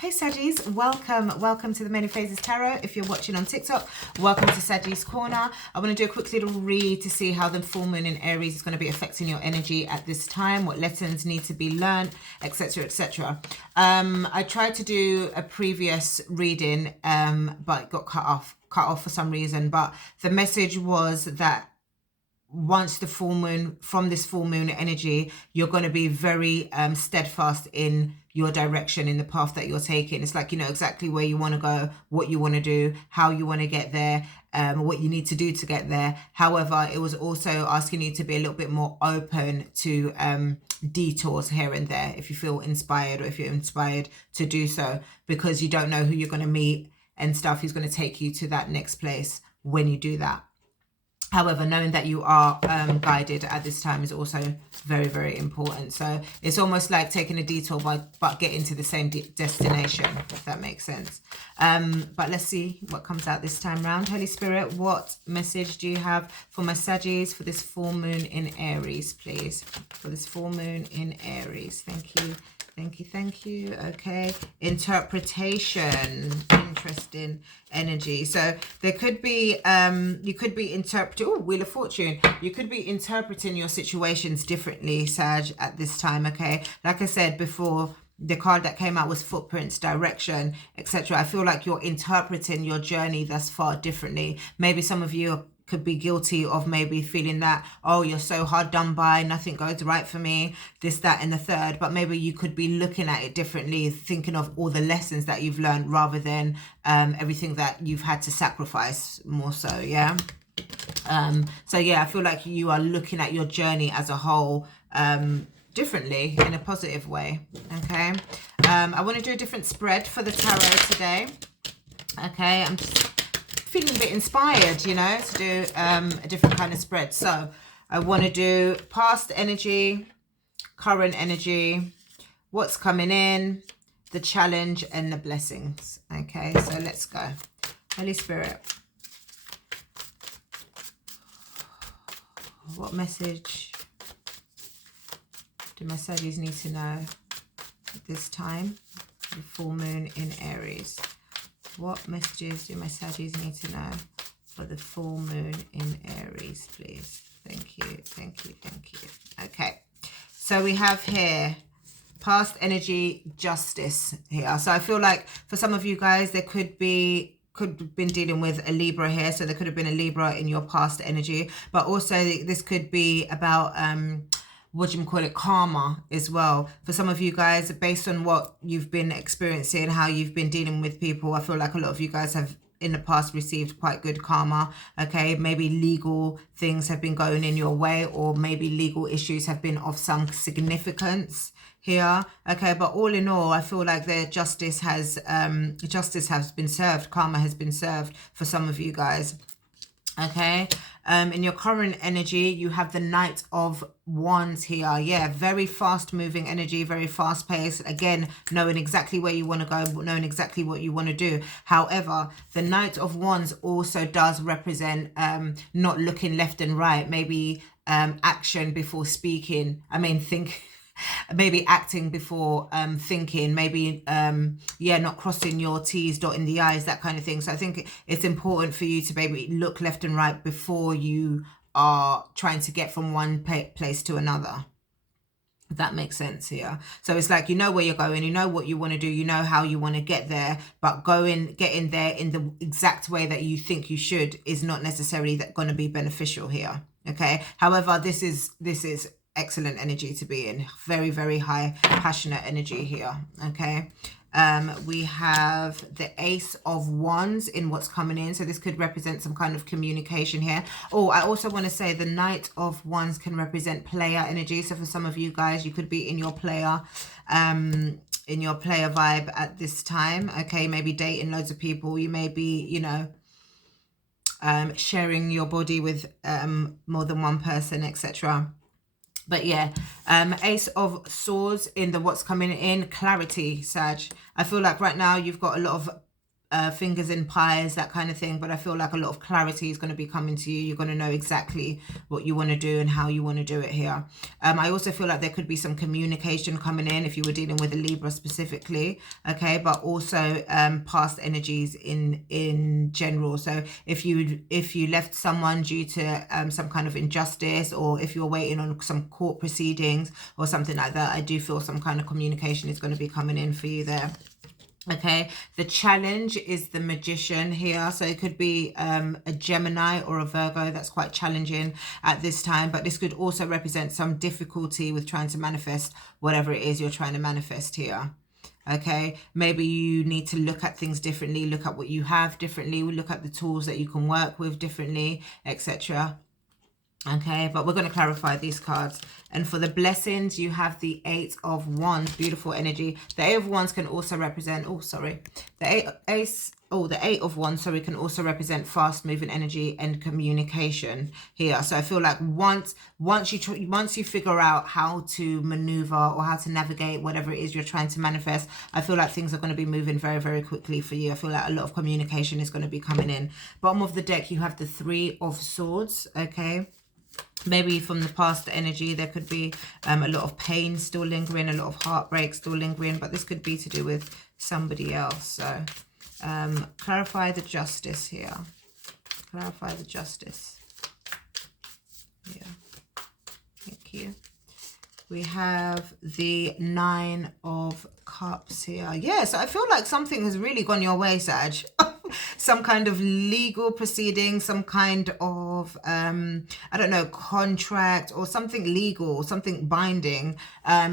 Hey Saggies, welcome to the Many Phases Tarot. If you're watching on TikTok, welcome to Saggies Corner. I want to do a quick little read to see how the full moon in Aries is going to be affecting your energy at this time, what lessons need to be learned, etc, etc. I tried to do a previous reading, but it got cut off for some reason. But the message was that once the full moon, from this full moon energy, you're going to be very steadfast in your direction, in the path that you're taking. It's like you know exactly where you want to go, what you want to do, how you want to get there, what you need to do to get there. However, it was also asking you to be a little bit more open to detours here and there if you feel inspired, or if you're inspired to do so, because you don't know who you're going to meet and stuff, who's going to take you to that next place when you do that. However, knowing that you are guided at this time is also very, very important. So it's almost like taking a detour but getting to the same destination, if that makes sense. But let's see what comes out this time round. Holy Spirit, what message do you have for my Saggies for this full moon in Aries, please? For this full moon in Aries. Thank you. Thank you. Okay. Interpretation. Interesting energy. So there could be, you could be interpreting, oh, Wheel of Fortune. You could be interpreting your situations differently, Sag, at this time, okay? Like I said before, the card that came out was footprints, direction, etc. I feel like you're interpreting your journey thus far differently. Maybe some of you could be guilty of maybe feeling that, oh, you're so hard done by, nothing goes right for me, this, that, and the third. But maybe you could be looking at it differently, thinking of all the lessons that you've learned rather than everything that you've had to sacrifice more so, yeah? So yeah, I feel like you are looking at your journey as a whole differently, in a positive way, okay? I want to do a different spread for the tarot today, okay? I'm just feeling a bit inspired, you know, to do a different kind of spread. So I want to do past energy, current energy, what's coming in, the challenge, and the blessings. Okay, so let's go. Holy Spirit, what message do my Saggies need to know at this time, the full moon in Aries? What messages do my Saggies need to know for the full moon in Aries, please? Thank you. Okay, so we have here past energy, justice here. So I feel like for some of you guys, there could have been dealing with a Libra here. So there could have been a Libra in your past energy, but also this could be about what do you call it, karma as well. For some of you guys, based on what you've been experiencing, how you've been dealing with people, I feel like a lot of you guys have in the past received quite good karma, okay? Maybe legal things have been going in your way, or maybe legal issues have been of some significance here, okay? But all in all, I feel like the justice has been served, karma has been served for some of you guys, okay? In your current energy, you have the Knight of Wands here. Yeah, very fast moving energy, very fast paced. Again, knowing exactly where you want to go, knowing exactly what you want to do. However, the Knight of Wands also does represent not looking left and right, maybe action before speaking. I mean, maybe acting before thinking, maybe yeah, not crossing your T's, dotting the I's, that kind of thing. So I think it's important for you to maybe look left and right before you are trying to get from one place to another, if that makes sense here. So it's like, you know where you're going, you know what you want to do, you know how you want to get there, but getting there in the exact way that you think you should is not necessarily going to be beneficial here, okay? However, this is excellent energy to be in. Very, very high passionate energy here, okay? We have the Ace of Wands in what's coming in. So this could represent some kind of communication here. Oh, I also want to say the Knight of Wands can represent player energy. So for some of you guys, you could be in your player vibe at this time, okay? Maybe dating loads of people. You may be, you know, sharing your body with more than one person, etc. But yeah, Ace of Swords in the what's coming in, clarity, Sag. I feel like right now you've got a lot of fingers in pies, that kind of thing. But I feel like a lot of clarity is going to be coming to you. You're going to know exactly what you want to do and how you want to do it here. I also feel like there could be some communication coming in if you were dealing with a Libra specifically, okay, but also past energies in general. So if you left someone due to some kind of injustice, or if you're waiting on some court proceedings or something like that, I do feel some kind of communication is going to be coming in for you there. Okay, the challenge is the Magician here. So it could be a Gemini or a Virgo that's quite challenging at this time. But this could also represent some difficulty with trying to manifest whatever it is you're trying to manifest here. Okay, maybe you need to look at things differently, look at what you have differently, look at the tools that you can work with differently, etc. Okay, but we're going to clarify these cards. And for the blessings, you have the Eight of Wands, beautiful energy. The Eight of Wands can also represent, the Eight of Wands, sorry, can also represent fast moving energy and communication here. So I feel like once you figure out how to maneuver or how to navigate whatever it is you're trying to manifest, I feel like things are going to be moving very, very quickly for you. I feel like a lot of communication is going to be coming in. Bottom of the deck, you have the Three of Swords, okay? Maybe from the past energy, there could be a lot of pain still lingering, a lot of heartbreak still lingering, but this could be to do with somebody else. So clarify the justice here. Clarify the justice. Yeah. Thank you. We have the Nine of Cups here. Yes, I feel like something has really gone your way, Sag. Some kind of legal proceeding, some kind of, I don't know, contract or something legal, something binding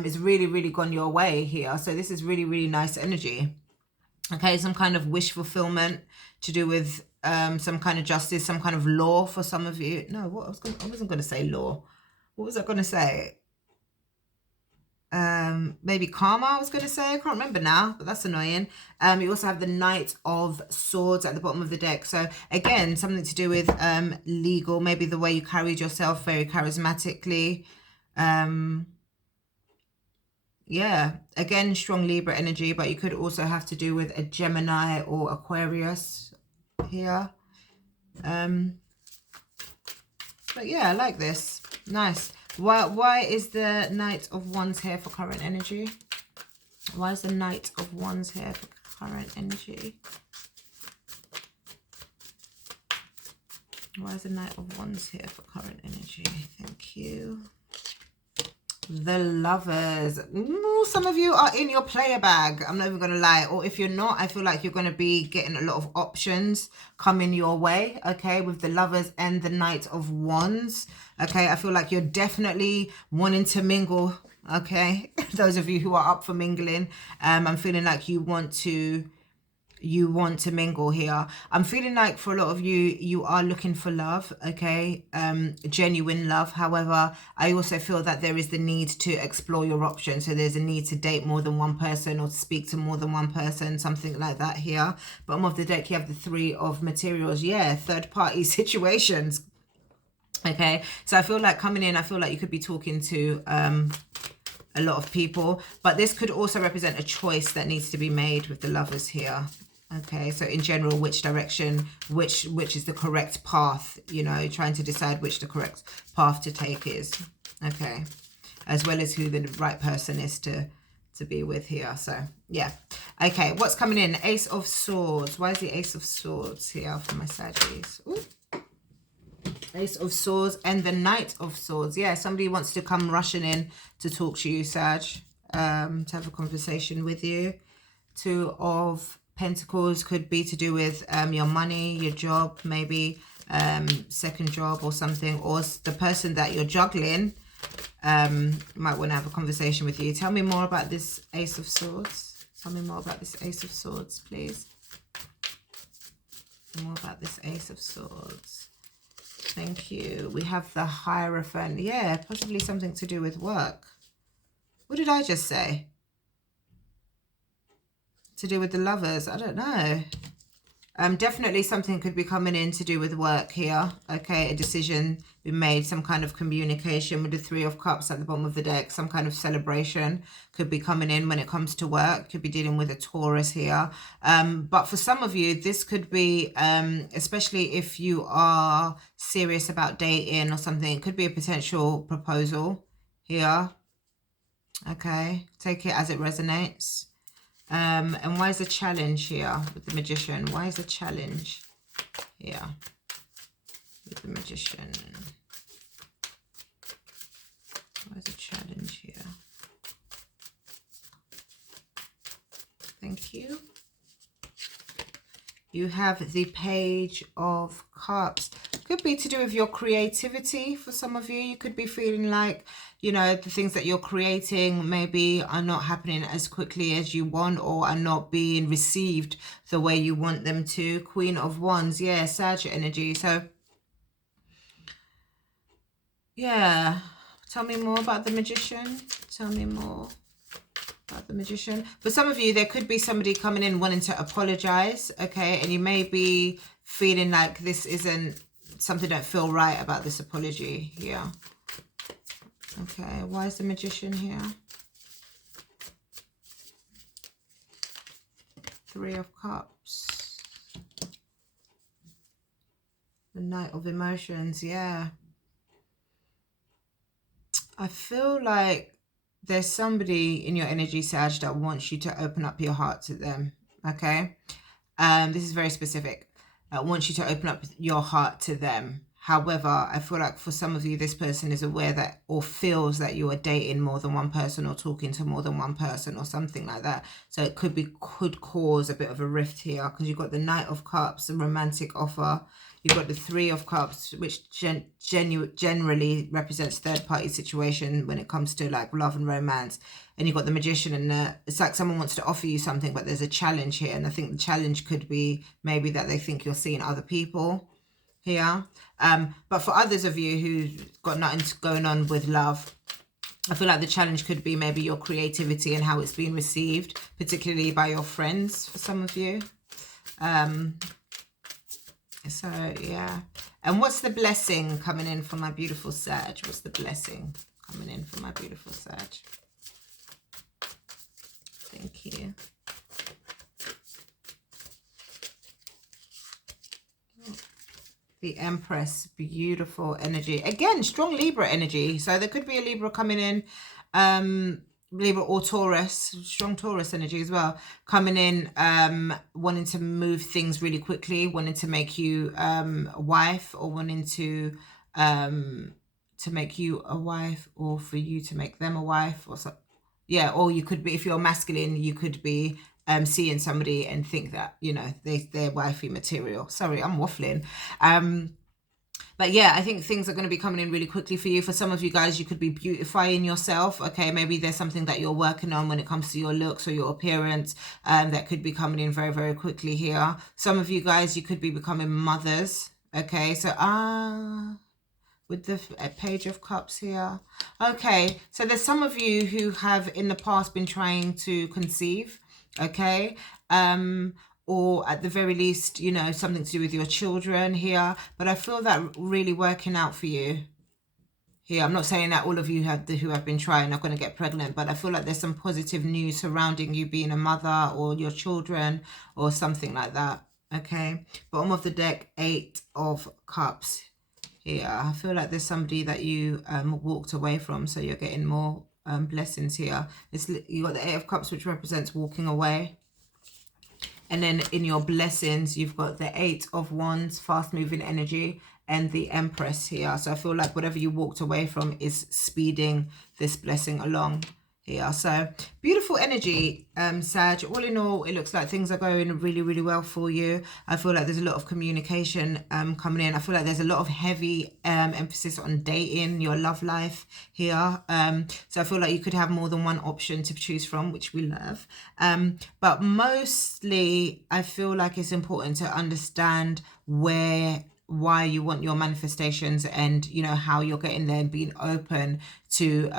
is really, really gone your way here. So this is really, really nice energy. Okay, some kind of wish fulfillment to do with some kind of justice, some kind of law for some of you. No, I wasn't going to say law. What was I going to say? Maybe karma, I was going to say. I can't remember now, but that's annoying. You also have the Knight of Swords at the bottom of the deck. So again, something to do with legal, maybe the way you carried yourself very charismatically. Yeah, again, strong Libra energy, but you could also have to do with a Gemini or Aquarius here. But yeah, I like this. Nice. Why is the Knight of Wands here for current energy? Why is the Knight of Wands here for current energy? Why is the Knight of Wands here for current energy? Thank you. The Lovers. Ooh, some of you are in your player bag. I'm not even going to lie. Or if you're not, I feel like you're going to be getting a lot of options coming your way. Okay, with the Lovers and the Knight of Wands. Okay, I feel like you're definitely wanting to mingle. Okay, those of you who are up for mingling, I'm feeling like you want to mingle here. I'm feeling like for a lot of you are looking for love, okay, genuine love. However, I also feel that there is the need to explore your options. So there's a need to date more than one person or to speak to more than one person, something like that here. Bottom of the deck, you have the Three of Materials. Yeah, third party situations. Okay, so I feel like coming in, I feel like you could be talking to a lot of people, but this could also represent a choice that needs to be made with the Lovers here. Okay, so in general, which direction, which is the correct path, you know, trying to decide which the correct path to take is. Okay, as well as who the right person is to be with here. So yeah, okay, what's coming in? Ace of Swords. Why is the Ace of Swords here for my Saggies? Ooh. Ace of Swords and the Knight of Swords. Yeah, somebody wants to come rushing in to talk to you, Sag, to have a conversation with you. Two of Pentacles could be to do with your money, your job, maybe second job or something, or the person that you're juggling might want to have a conversation with you. Tell me more about this Ace of Swords. Tell me more about this Ace of Swords, please. More about this Ace of Swords. Thank you. We have the Hierophant. Yeah, possibly something to do with work. What did I just say? To do with the Lovers? I don't know. Definitely something could be coming in to do with work here. Okay, a decision been made, some kind of communication with the Three of Cups at the bottom of the deck. Some kind of celebration could be coming in when it comes to work. Could be dealing with a Taurus here. But for some of you, this could be, especially if you are serious about dating or something, it could be a potential proposal here. Okay, take it as it resonates. And why is the challenge here with the Magician? Why is the challenge here with the Magician? Why is the challenge here? Thank you. You have the Page of Cups. Could be to do with your creativity for some of you. You could be feeling like, you know, the things that you're creating maybe are not happening as quickly as you want, or are not being received the way you want them to. Queen of Wands, yeah, Sag energy. So, yeah, tell me more about the Magician. Tell me more about the Magician. For some of you, there could be somebody coming in wanting to apologize, okay? And you may be feeling like this isn't, something don't feel right about this apology here. Okay, why is the Magician here? Three of Cups. The Knight of Emotions, yeah. I feel like there's somebody in your energy, Sag, that wants you to open up your heart to them, okay? This is very specific. Wants you to open up your heart to them. However, I feel like for some of you, this person is aware that, or feels that you are dating more than one person, or talking to more than one person, or something like that. So it could cause a bit of a rift here, because you've got the Knight of Cups, a romantic offer. You've got the Three of Cups, which generally represents third-party situation when it comes to like love and romance. And you've got the Magician, and it's like someone wants to offer you something, but there's a challenge here. And I think the challenge could be maybe that they think you're seeing other people here. But for others of you who've got nothing going on with love, I feel like the challenge could be maybe your creativity and how it's being received, particularly by your friends for some of you. So, yeah. And what's the blessing coming in for my beautiful Sag? What's the blessing coming in for my beautiful Sag? Thank you. The Empress, beautiful energy. Again, strong Libra energy. So there could be a Libra coming in. Libra or Taurus, strong Taurus energy as well, coming in, wanting to move things really quickly, wanting to make you a wife, or wanting to make you a wife, or for you to make them a wife, or so. Yeah, or you could be, if you're masculine, you could be seeing somebody and think that, you know, they're wifey material. Sorry, I'm waffling. But yeah, I think things are going to be coming in really quickly for you. For some of you guys, you could be beautifying yourself. Okay, maybe there's something that you're working on when it comes to your looks or your appearance that could be coming in very, very quickly here. Some of you guys, you could be becoming mothers. Okay, so with the Page of Cups here. Okay, so there's some of you who have in the past been trying to conceive. Okay, or at the very least, you know, something to do with your children here. But I feel that really working out for you here. I'm not saying that all of you who have been trying are going to get pregnant, but I feel like there's some positive news surrounding you being a mother, or your children, or something like that. Okay, bottom of the deck, Eight of Cups here. I feel like there's somebody that you walked away from, so you're getting more blessings here. You got the Eight of Cups, which represents walking away. And then in your blessings, you've got the Eight of Wands, fast-moving energy, and the Empress here. So I feel like whatever you walked away from is speeding this blessing along here. So beautiful energy, Sag. All in all, it looks like things are going really, really well for you. I feel like there's a lot of communication coming in. I feel like there's a lot of heavy emphasis on dating, your love life here. So I feel like you could have more than one option to choose from, which we love. But mostly, I feel like it's important to understand why you want your manifestations, and you know how you're getting there, and being open to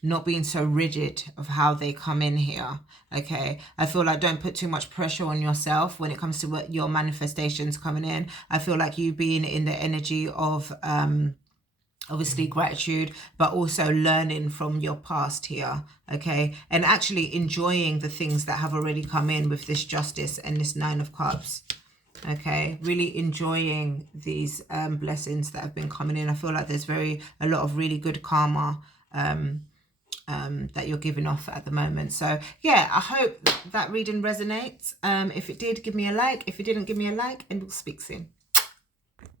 not being so rigid of how they come in here. Okay, I feel like don't put too much pressure on yourself when it comes to what your manifestations coming in. I feel like you being in the energy of obviously gratitude, but also learning from your past here. Okay, and actually enjoying the things that have already come in with this Justice and this Nine of Cups. Okay, really enjoying these blessings that have been coming in. I feel like there's a lot of really good karma that you're giving off at the moment. So yeah, I hope that reading resonates. If it did, give me a like. If you didn't, give me a like, and we'll speak soon.